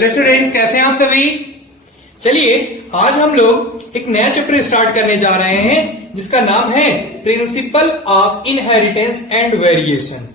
Hello student, कैसे हैं आप सभी। चलिए आज हम लोग एक नया चैप्टर स्टार्ट करने जा रहे हैं जिसका नाम है principle of inheritance and variation.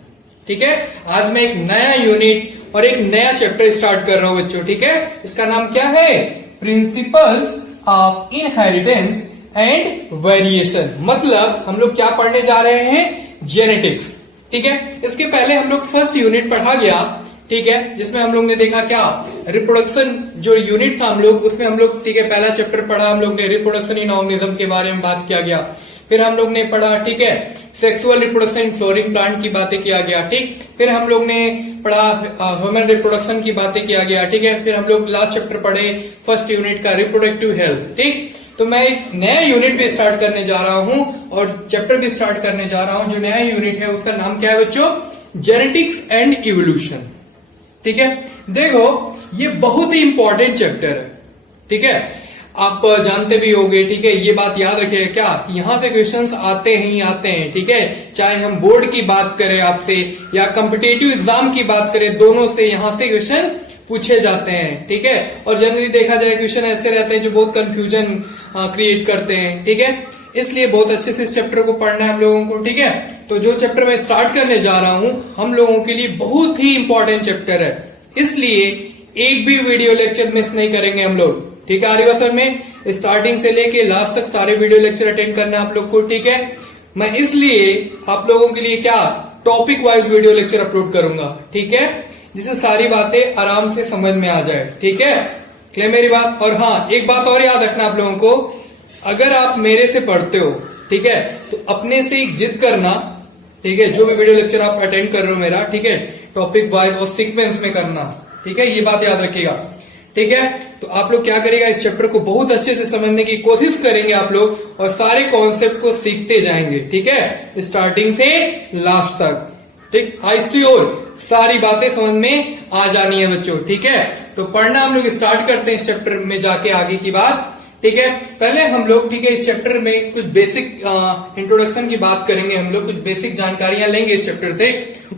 ठीक है, आज मैं एक नया यूनिट और एक नया चैप्टर स्टार्ट कर रहा हूं बच्चों। ठीक है, इसका नाम क्या है? Principles of inheritance and variation. मतलब हम लोग क्या पढ़ने जा रहे हैं? जेनेटिक्स। ठीक है, इसके पहले हम लोग फर्स्ट यूनिट पढ़ा गया। ठीक है, जिसमें हम लोग ने देखा क्या रिप्रोडक्शन जो यूनिट था हम लोग उसमें हम लोग ठीक है पहला चैप्टर पढ़ा हम लोग ने रिप्रोडक्शन इन ऑर्गेनिज्म के बारे में बात किया गया। फिर हम लोग ने पढ़ा ठीक है sexual reproduction in flowering plant की बातें किया गया। ठीक, फिर हम लोग ने पढ़ा ह्यूमन रिप्रोडक्शन की बातें किया गया। ठीक है, फिर हम लोग लास्ट चैप्टर पढ़े फर्स्ट यूनिट का रिप्रोडक्टिव हेल्थ। ठीक, तो मैं एक नया यूनिट भी स्टार्ट करने जा रहा हूं और चैप्टर भी स्टार्ट करने जा रहा हूं। जो नया यूनिट है उसका नाम क्या है बच्चों? Genetics and evolution. ठीक है, देखो ये बहुत ही इंपॉर्टेंट चैप्टर है। ठीक है, आप जानते भी होंगे। ठीक है, ये बात याद रखिएगा क्या कि यहाँ से क्वेश्चंस आते ही आते हैं। ठीक है, चाहे हम बोर्ड की बात करें आपसे या कॉम्पिटिटिव एग्जाम की बात करें, दोनों से यहाँ से क्वेश्चन पूछे जाते हैं। ठीक है, और जनरली देखा जाए क्वेश्चन ऐसे रहते हैं जो बहुत कंफ्यूजन क्रिएट करते हैं। ठीक है, इसलिए बहुत अच्छे से इस चैप्टर को पढ़ना है हम लोगों को। ठीक है, तो जो चैप्टर मैं स्टार्ट करने जा रहा हूं हम लोगों के लिए बहुत ही इंपॉर्टेंट चैप्टर है, इसलिए एक भी वीडियो लेक्चर मिस नहीं करेंगे हम लोग। ठीक है, आर्यवासन में स्टार्टिंग से लेके लास्ट तक सारे वीडियो लेक्चर अटेंड करना है आप लोग को। ठीक है, मैं इसलिए आप लोगों के लिए क्या topic wise video lecture upload करूंगा। ठीक है, जिससे सारी बातें आराम से समझ में आ जाए। ठीक है, क्लियर मेरी बात। और हाँ, एक बात और याद रखना आप लोगों को, अगर आप मेरे से पढ़ते हो ठीक है तो अपने से एक जिद करना। ठीक है, जो भी वीडियो लेक्चर आप अटेंड कर रहे हो मेरा, ठीक है, टॉपिक वाइज और सीक्वेंस में करना। ठीक है, ये बात याद रखिएगा। ठीक है, तो आप लोग क्या करेगा, इस चैप्टर को बहुत अच्छे से समझने की कोशिश करेंगे आप लोग और सारे कॉन्सेप्ट को सीखते जाएंगे। ठीक है, स्टार्टिंग से लास्ट तक। ठीक, आई श्योर सारी बातें समझ में आ जानी है बच्चों। ठीक है, तो पढ़ना हम लोग स्टार्ट करते हैं इस चैप्टर में जाके आगे की बात। ठीक है, पहले हम लोग ठीक है इस चैप्टर में कुछ बेसिक इंट्रोडक्शन की बात करेंगे। हम लोग कुछ बेसिक जानकारियां लेंगे इस चैप्टर से,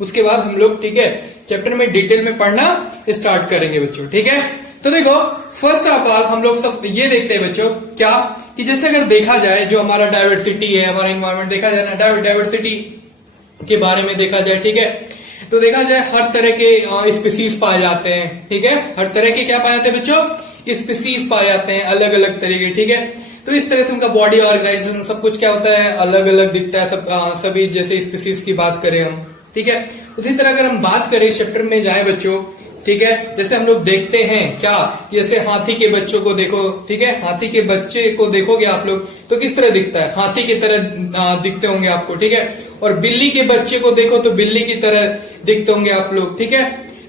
उसके बाद हम लोग ठीक है चैप्टर में डिटेल में पढ़ना स्टार्ट करेंगे बच्चों। ठीक है, तो देखो फर्स्ट ऑफ ऑल हम लोग सब ये देखते हैं बच्चों क्या कि जैसे अगर देखा जाए जो हमारा डाइवर्सिटी है, हमारा इन्वायरमेंट देखा जाए ना, डाइवर्सिटी के बारे में देखा जाए। ठीक है, तो देखा जाए हर तरह के स्पीसीज पाए जाते हैं। ठीक है, हर तरह के क्या पाए जाते हैं बच्चों? स्पीसीज पाए जाते हैं अलग अलग तरीके। ठीक है, तो इस तरह से उनका बॉडी ऑर्गेनाइजेशन सब कुछ क्या होता है अलग अलग दिखता है सभी जैसे स्पीसीज की बात करें हम। ठीक है, उसी तरह अगर हम बात करें चैप्टर में जाए बच्चों, ठीक है, जैसे हम लोग देखते हैं क्या जैसे हाथी के बच्चों को देखो। ठीक है, हाथी के बच्चे को देखोगे आप लोग तो किस तरह दिखता है? हाथी की तरह दिखते होंगे आपको। ठीक है, और बिल्ली के बच्चे को देखो तो बिल्ली की तरह दिखते होंगे आप लोग। ठीक है,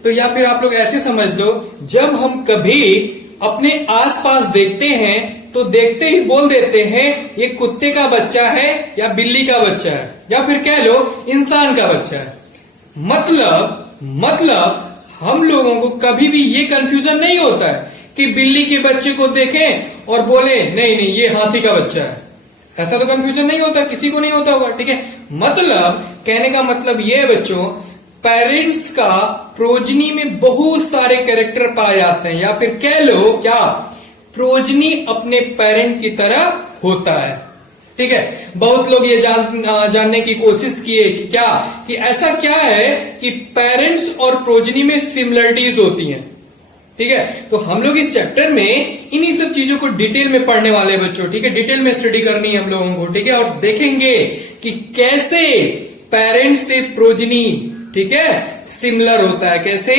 तो या फिर आप लोग ऐसे समझ लो, जब हम कभी अपने आसपास देखते हैं तो देखते ही बोल देते हैं ये कुत्ते का बच्चा है या बिल्ली का बच्चा है या फिर कह लो इंसान का बच्चा है। मतलब हम लोगों को कभी भी ये कंफ्यूजन नहीं होता है कि बिल्ली के बच्चे को देखें और बोले नहीं नहीं ये हाथी का बच्चा है। ऐसा तो कंफ्यूजन नहीं होता, किसी को नहीं होता होगा। ठीक है, मतलब कहने का मतलब ये है बच्चों, पेरेंट्स का प्रोजनी में बहुत सारे कैरेक्टर पाए जाते हैं या फिर कह लो क्या प्रोजनी अपने पेरेंट की तरह होता है। ठीक है, बहुत लोग ये जानने की कोशिश किए कि क्या कि ऐसा क्या है कि पेरेंट्स और प्रोजनी में सिमिलरिटीज होती हैं। ठीक है, तो हम लोग इस चैप्टर में इन्हीं सब चीजों को डिटेल में पढ़ने वाले हैं बच्चों। ठीक है, डिटेल में स्टडी करनी है हम लोगों को। ठीक है, और देखेंगे कि कैसे पेरेंट्स से प्रोजनी ठीक है सिमिलर होता है, कैसे।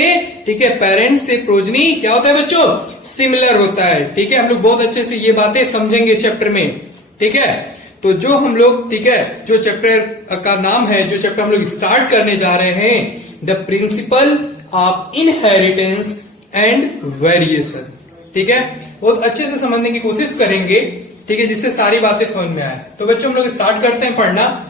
ठीक है, पेरेंट्स से प्रोजनी क्या होता है बच्चों? सिमिलर होता है। ठीक है, हम लोग बहुत अच्छे से ये बातें समझेंगे इस चैप्टर में। ठीक है, तो जो हम लोग ठीक है जो चैप्टर का नाम है, जो चैप्टर हम लोग स्टार्ट करने जा रहे हैं, the principle of inheritance and variation. ठीक है, बहुत अच्छे से समझने की कोशिश करेंगे। ठीक है, जिससे सारी बातें समझ में आए। तो बच्चों हम लोग स्टार्ट करते हैं पढ़ना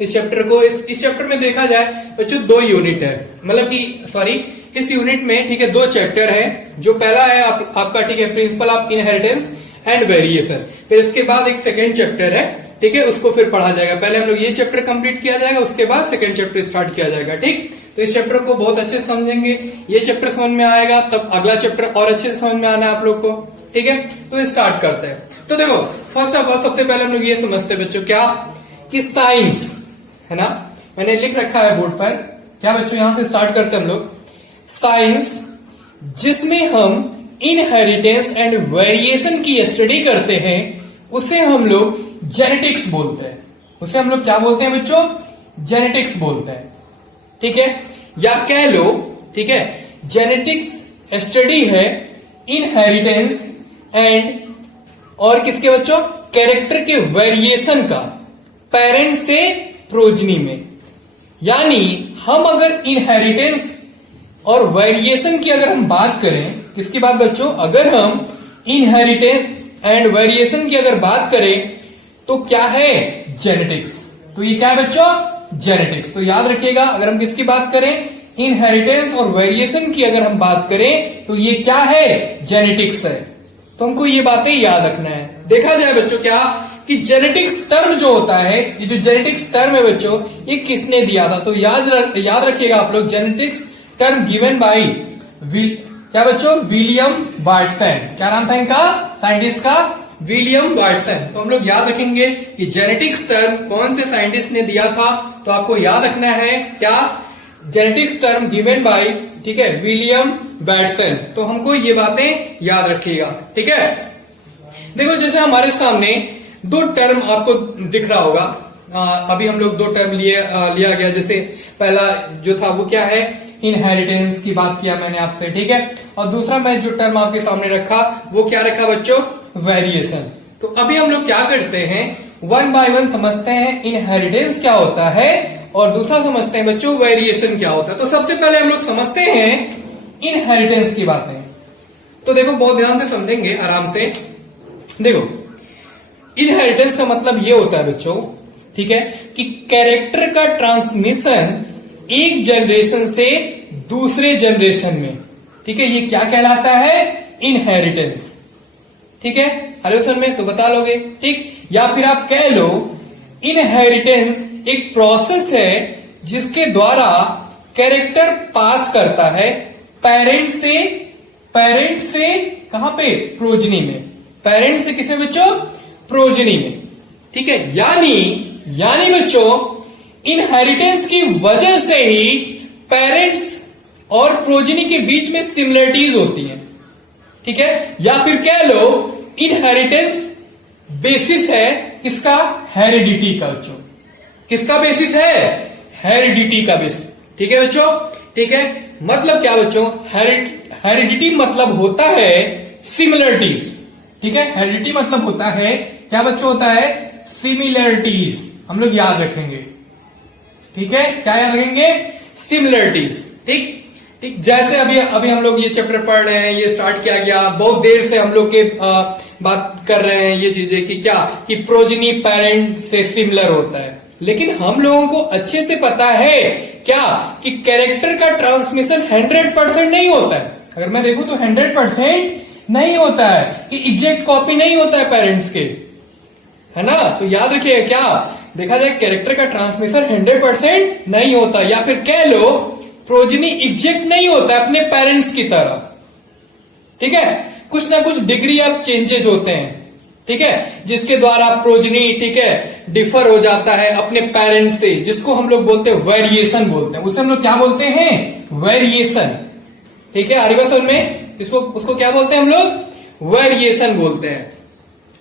इस चैप्टर को। इस चैप्टर में देखा जाए बच्चों 2 यूनिट है, मतलब कि सॉरी इस यूनिट में ठीक है 2 चैप्टर है। जो पहला है आपका ठीक है principle of inheritance and variation, फिर इसके बाद एक सेकेंड चैप्टर है। ठीक है, उसको फिर पढ़ा जाएगा। पहले हम लोग ये चैप्टर कंप्लीट किया जाएगा, उसके बाद सेकेंड चैप्टर स्टार्ट किया जाएगा। ठीक, तो इस चैप्टर को बहुत अच्छे से समझेंगे, ये चैप्टर समझ में आएगा तब अगला चैप्टर और अच्छे से समझ में आना है आप लोग को। ठीक है, तो स्टार्ट करते हैं। तो देखो फर्स्ट ऑफ ऑल सबसे पहले हम लोग ये समझते हैं बच्चों क्या कि साइंस है ना, मैंने लिख रखा है बोर्ड पर, क्या बच्चों यहां से स्टार्ट करते हैं हम लोग। साइंस जिसमें हम इनहेरिटेंस एंड वेरिएशन की स्टडी करते हैं उसे हम लोग जेनेटिक्स बोलते हैं। उसे हम लोग क्या बोलते हैं बच्चों, जेनेटिक्स बोलते हैं। ठीक है, या कह लो ठीक है, जेनेटिक्स स्टडी है इनहेरिटेंस एंड और किसके बच्चों, कैरेक्टर के वेरिएशन का पेरेंट से प्रोजनी में। यानी हम अगर इनहेरिटेंस और वेरिएशन की अगर हम बात करें, किसकी बात बच्चों, अगर हम इनहेरिटेंस एंड वेरिएशन की अगर बात करें तो क्या है, जेनेटिक्स। तो ये क्या है बच्चों, जेनेटिक्स। तो याद रखिएगा अगर हम किसकी बात करें, इनहेरिटेंस और वेरिएशन की अगर हम बात करें तो ये क्या है, जेनेटिक्स है। तो हमको ये बातें याद रखना है। देखा जाए बच्चों क्या कि जेनेटिक्स टर्म जो होता है, ये जो जेनेटिक्स टर्म है बच्चों, ये किसने दिया था, तो याद रखिएगा आप लोग, जेनेटिक्स टर्म गिवन बाय क्या बच्चों, विलियम वाटसन। क्या नाम था इनका, साइंटिस्ट का, विलियम वाटसन। तो हम लोग याद रखेंगे कि जेनेटिक्स टर्म कौन से साइंटिस्ट ने दिया था, तो आपको याद रखना है क्या, जेनेटिक्स टर्म गिवन बाय, ठीक है, विलियम वाटसन। तो हमको ये बातें याद रखिएगा। ठीक है, देखो जैसे हमारे सामने दो टर्म आपको दिख रहा होगा, अभी हम लोग दो टर्म लिया गया। जैसे पहला जो था वो क्या है, इनहेरिटेंस की बात किया मैंने आपसे, ठीक है, और दूसरा मैं जो टर्म आपके सामने रखा वो क्या रखा बच्चों, वेरिएशन। तो अभी हम लोग क्या करते हैं, वन बाय वन समझते हैं इनहेरिटेंस क्या होता है और दूसरा समझते हैं बच्चों वेरिएशन क्या होता है। तो सबसे पहले हम लोग समझते हैं इनहेरिटेंस की बातें। तो देखो बहुत ध्यान से समझेंगे, आराम से देखो। इनहेरिटेंस का मतलब ये होता है बच्चों, ठीक है, कि कैरेक्टर का ट्रांसमिशन एक जनरेशन से दूसरे जनरेशन में, ठीक है, ये क्या कहलाता है, इनहेरिटेंस। ठीक है, हर क्वेश्चन में तो बता लोगे, ठीक। या फिर आप कह लो इनहेरिटेंस एक प्रोसेस है जिसके द्वारा कैरेक्टर पास करता है पेरेंट से कहां पे, प्रोजनी में। पेरेंट से किसे बच्चों, प्रोजनी में। ठीक है, यानी बच्चों इनहेरिटेंस की वजह से ही पेरेंट्स और प्रोजनी के बीच में सिमिलरिटीज होती हैं। ठीक है, या फिर कह लो इनहेरिटेंस बेसिस है किसका, हेरिडिटी का बच्चों। किसका बेसिस है, हेरिडिटी का बेसिस। ठीक है बच्चों, ठीक है, मतलब क्या बच्चों, हेरिडिटी मतलब होता है सिमिलरिटीज। ठीक है, हेरिडिटी मतलब होता है क्या बच्चों, होता है सिमिलरिटीज। हम लोग याद रखेंगे, ठीक है, क्या याद रखेंगे, सिमिलरिटीज। ठीक, जैसे अभी हम लोग ये चैप्टर पढ़ रहे हैं, ये स्टार्ट किया गया, बहुत देर से हम लोग के बात कर रहे हैं ये चीजें कि क्या, कि प्रोजनी पेरेंट से सिमिलर होता है। लेकिन हम लोगों को अच्छे से पता है क्या कि कैरेक्टर का ट्रांसमिशन 100% नहीं होता है। अगर मैं देखूं तो 100% नहीं होता है, कि एग्जैक्ट कॉपी नहीं होता है पेरेंट्स के, है ना। तो याद रखिए क्या, देखा जाए कैरेक्टर का ट्रांसमिशन 100% नहीं होता, या फिर कह लो प्रोजनी एग्जैक्ट नहीं होता अपने पेरेंट्स की तरह। ठीक है, कुछ ना कुछ डिग्री ऑफ चेंजेस होते हैं, ठीक है, जिसके द्वारा प्रोजनी, ठीक है, डिफर हो जाता है अपने पेरेंट्स से, जिसको हम लोग बोलते हैं वेरिएशन बोलते हैं। उसे हम लोग क्या बोलते हैं, वेरिएशन। ठीक है, आरिवासन में उसको क्या बोलते हैं हम लोग, वेरिएशन बोलते हैं।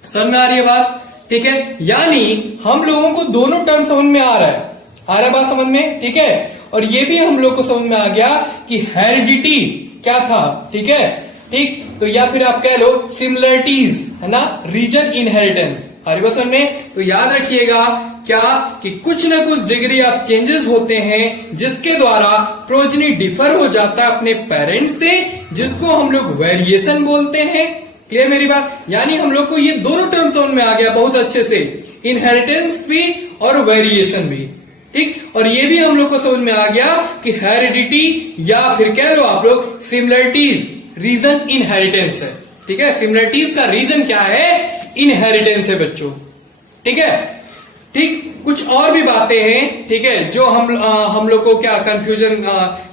समझ में आ रही है बात, ठीक है। यानी हम लोगों को दोनों टर्म समझ में आ रहा है बात समझ में, ठीक है। और ये भी हम लोग को समझ में आ गया कि हेरिडिटी क्या था, ठीक है, ठीक। तो या फिर आप कह लो सिमिलरिटीज, है ना, रीजन इनहेरिटेंस, आरिवासन में। तो याद रखिएगा क्या, कि कुछ न कुछ डिग्री ऑफ चेंजेस होते हैं जिसके द्वारा प्रोजनी डिफर हो जाता है अपने पेरेंट्स से, जिसको हम लोग वेरिएशन बोलते हैं। क्लियर मेरी बात, यानी हम लोग को ये दोनों टर्म समझ में आ गया बहुत अच्छे से, इनहेरिटेंस भी और वेरिएशन भी, ठीक। और ये भी हम लोग को समझ में आ गया कि हेरिडिटी या फिर कह लो आप लोग सिमिलरिटीज रीजन इनहेरिटेंस है, ठीक है। सिमिलरिटीज का रीजन क्या है, इनहेरिटेंस है बच्चों, ठीक है। ठीक, कुछ और भी बातें हैं, ठीक है, जो हम लोग को क्या कंफ्यूजन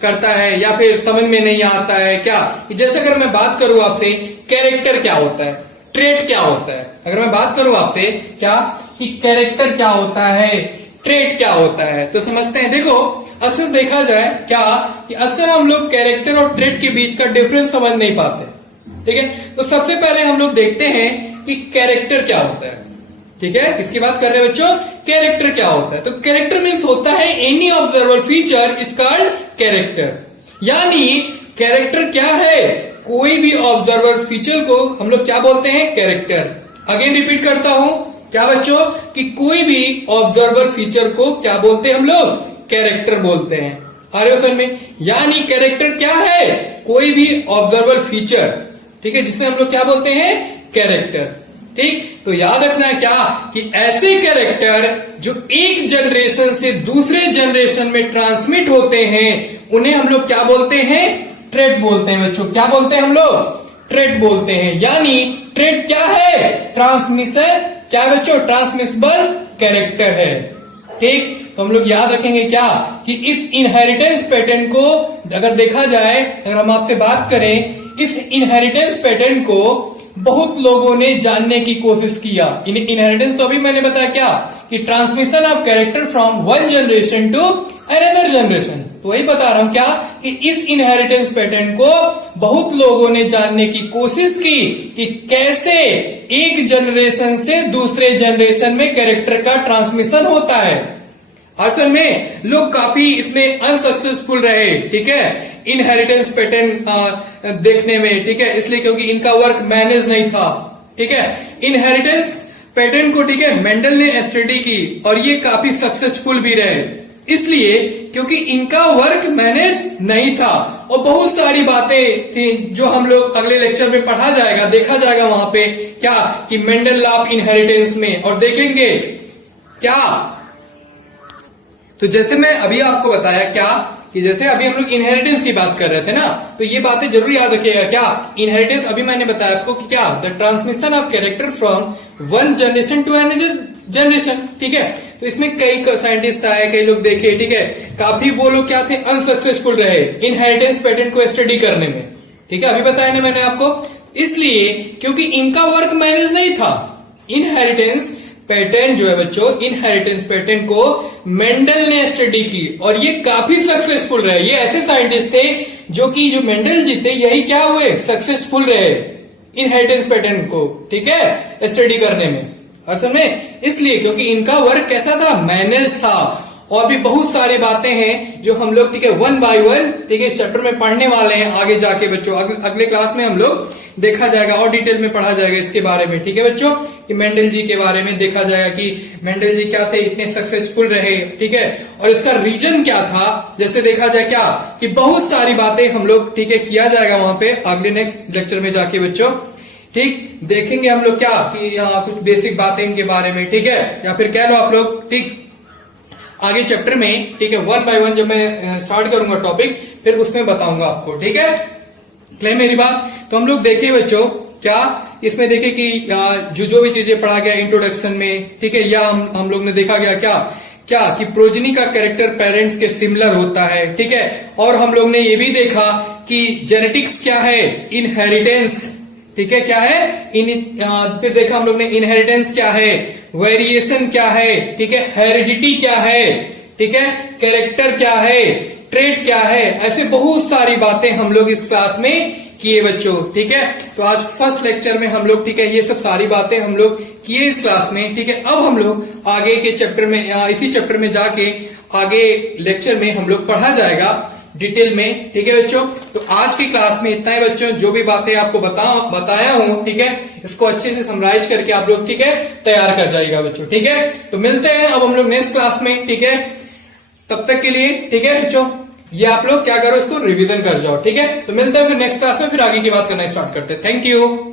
करता है या फिर समझ में नहीं आता है क्या। जैसे अगर मैं बात करूं आपसे कैरेक्टर क्या होता है, ट्रेट क्या होता है, अगर मैं बात करूं आपसे क्या कि कैरेक्टर क्या होता है, ट्रेट क्या होता है, तो समझते हैं। देखो अक्सर देखा जाए क्या कि अक्सर हम लोग कैरेक्टर और ट्रेट के बीच का डिफरेंस समझ नहीं पाते, ठीक है। तो सबसे पहले हम लोग देखते हैं कि कैरेक्टर क्या होता है, ठीक है। किसकी बात कर रहे हैं बच्चों, कैरेक्टर क्या होता है। तो कैरेक्टर मीन्स होता है any observer feature is called character, यानी कैरेक्टर क्या है, कोई भी ऑब्जर्वर फीचर को हम लोग क्या बोलते हैं, कैरेक्टर। अगेन रिपीट करता हूं क्या बच्चों कि कोई भी ऑब्जर्वर फीचर को क्या बोलते हैं हम लोग, कैरेक्टर बोलते हैं। आ रहे हो समझ में, यानी कैरेक्टर क्या है, कोई भी ऑब्जर्वर फीचर, ठीक है, जिसे हम लोग क्या बोलते हैं, कैरेक्टर। ठीक, तो याद रखना क्या कि ऐसे कैरेक्टर जो एक जनरेशन से दूसरे जनरेशन में ट्रांसमिट होते हैं उन्हें हम लोग क्या बोलते हैं, ट्रेट बोलते हैं बच्चों। क्या बोलते हैं हम लोग, ट्रेट बोलते हैं। यानी ट्रेट क्या है, ट्रांसमिशन, क्या है बच्चों, ट्रांसमिसिबल कैरेक्टर है। ठीक, तो हम लोग याद रखेंगे क्या कि इस इनहेरिटेंस पैटर्न को अगर देखा जाए, अगर हम आपसे बात करें, इस इनहेरिटेंस पैटर्न को बहुत लोगों ने जानने की कोशिश किया। इनहेरिटेंस तो अभी मैंने बताया क्या कि transmission of character from one generation to another generation. तो वही बता रहा हूं क्या कि इस इनहेरिटेंस पैटर्न को बहुत लोगों ने जानने की कोशिश की कि कैसे एक जनरेशन से दूसरे जनरेशन में कैरेक्टर का ट्रांसमिशन होता है। असल में लोग काफी इसमें अनसक्सेसफुल रहे, ठीक है, इनहेरिटेंस पैटर्न देखने में, ठीक है, इसलिए क्योंकि इनका वर्क मैनेज नहीं था, ठीक है। इनहेरिटेंस पैटर्न को, ठीक है, मेंडल ने स्टडी की और ये काफी सक्सेसफुल भी रहे, इसलिए क्योंकि इनका वर्क मैनेज नहीं था। और बहुत सारी बातें थी जो हम लोग अगले लेक्चर में पढ़ा जाएगा, देखा जाएगा वहां पे क्या कि मेंडल लॉ ऑफ इनहेरिटेंस में, और देखेंगे क्या। तो जैसे मैं अभी आपको बताया क्या कि जैसे अभी हम लोग इनहेरिटेंस की बात कर रहे थे ना, तो ये बातें जरूर याद रखिएगा क्या, इनहेरिटेंस अभी मैंने बताया आपको कि क्या, the transmission of character from one generation to another generation, ठीक है। तो इसमें कई साइंटिस्ट आए, कई लोग देखे, ठीक है, काफी वो लोग क्या थे, अनसक्सेसफुल रहे इनहेरिटेंस पैटर्न को स्टडी करने में, ठीक है, अभी बताया ना मैंने आपको। इसलिए क्योंकि इनका वर्क मैनेज नहीं था। इनहेरिटेंस पैटर्न जो है बच्चों, इनहेरिटेंस पैटर्न को मेंडल ने स्टडी की और ये काफी सक्सेसफुल रहे। ये ऐसे साइंटिस्ट थे जो मेंडल जी थे, यही क्या हुए, सक्सेसफुल रहे इनहेरिटेंस पैटर्न को, ठीक है, स्टडी करने में। असल में इसलिए क्योंकि इनका वर्क कैसा था, मैनेज था। और भी बहुत सारी बातें हैं जो हम लोग, ठीक है, वन बाय वन, ठीक है, चैप्टर में पढ़ने वाले हैं आगे जाके बच्चों। अगले क्लास में हम लोग देखा जाएगा और डिटेल में पढ़ा जाएगा इसके बारे में, ठीक है बच्चों, कि मेंडल जी के बारे में देखा जाएगा कि मेंडल जी क्या थे, इतने सक्सेसफुल रहे, ठीक है, और इसका रीजन क्या था। जैसे देखा जाए क्या कि बहुत सारी बातें हम लोग, ठीक है, किया जाएगा वहां पे अगले नेक्स्ट लेक्चर में जाके बच्चों। ठीक, देखेंगे हम लोग क्या कि यहाँ कुछ बेसिक बातें इनके बारे में, ठीक है, या फिर कह लो आप लोग, ठीक, आगे चैप्टर में, ठीक है, वन बाय वन जब मैं स्टार्ट करूंगा टॉपिक, फिर उसमें बताऊंगा आपको, ठीक है, क्लियर मेरी बात। तो हम लोग देखें बच्चों क्या इसमें देखें कि जो भी चीजें पढ़ा गया इंट्रोडक्शन में, ठीक है, या हम लोग ने देखा गया क्या कि प्रोजनी का कैरेक्टर पेरेंट्स के सिमिलर होता है, ठीक है, और हम लोग ने ये भी देखा कि जेनेटिक्स क्या है, इनहेरिटेंस, ठीक है, क्या है, फिर देखा हम लोग ने इनहेरिटेंस क्या है, वेरिएशन क्या है, ठीक है, हेरिडिटी क्या है, ठीक है, कैरेक्टर क्या है, ट्रेट क्या है, ऐसे बहुत सारी बातें हम लोग इस क्लास में किए बच्चों, ठीक है। तो आज फर्स्ट लेक्चर में हम लोग, ठीक है, ये सब सारी बातें हम लोग किए इस क्लास में, ठीक है। अब हम लोग आगे के चैप्टर में, इसी चैप्टर में जाके आगे लेक्चर में हम लोग पढ़ा जाएगा डिटेल में, ठीक है बच्चों। तो आज की क्लास में इतना ही बच्चों, जो भी बातें आपको बताया हूं, ठीक है, इसको अच्छे से समराइज करके आप लोग, ठीक है, तैयार कर जाएगा बच्चों, ठीक है। तो मिलते हैं अब हम लोग नेक्स्ट क्लास में, ठीक है, तब तक के लिए, ठीक है बच्चों, ये आप लोग क्या करो, इसको रिवीजन कर जाओ, ठीक है। तो मिलते हैं फिर नेक्स्ट क्लास में, फिर आगे की बात करना स्टार्ट करते हैं। Thank you.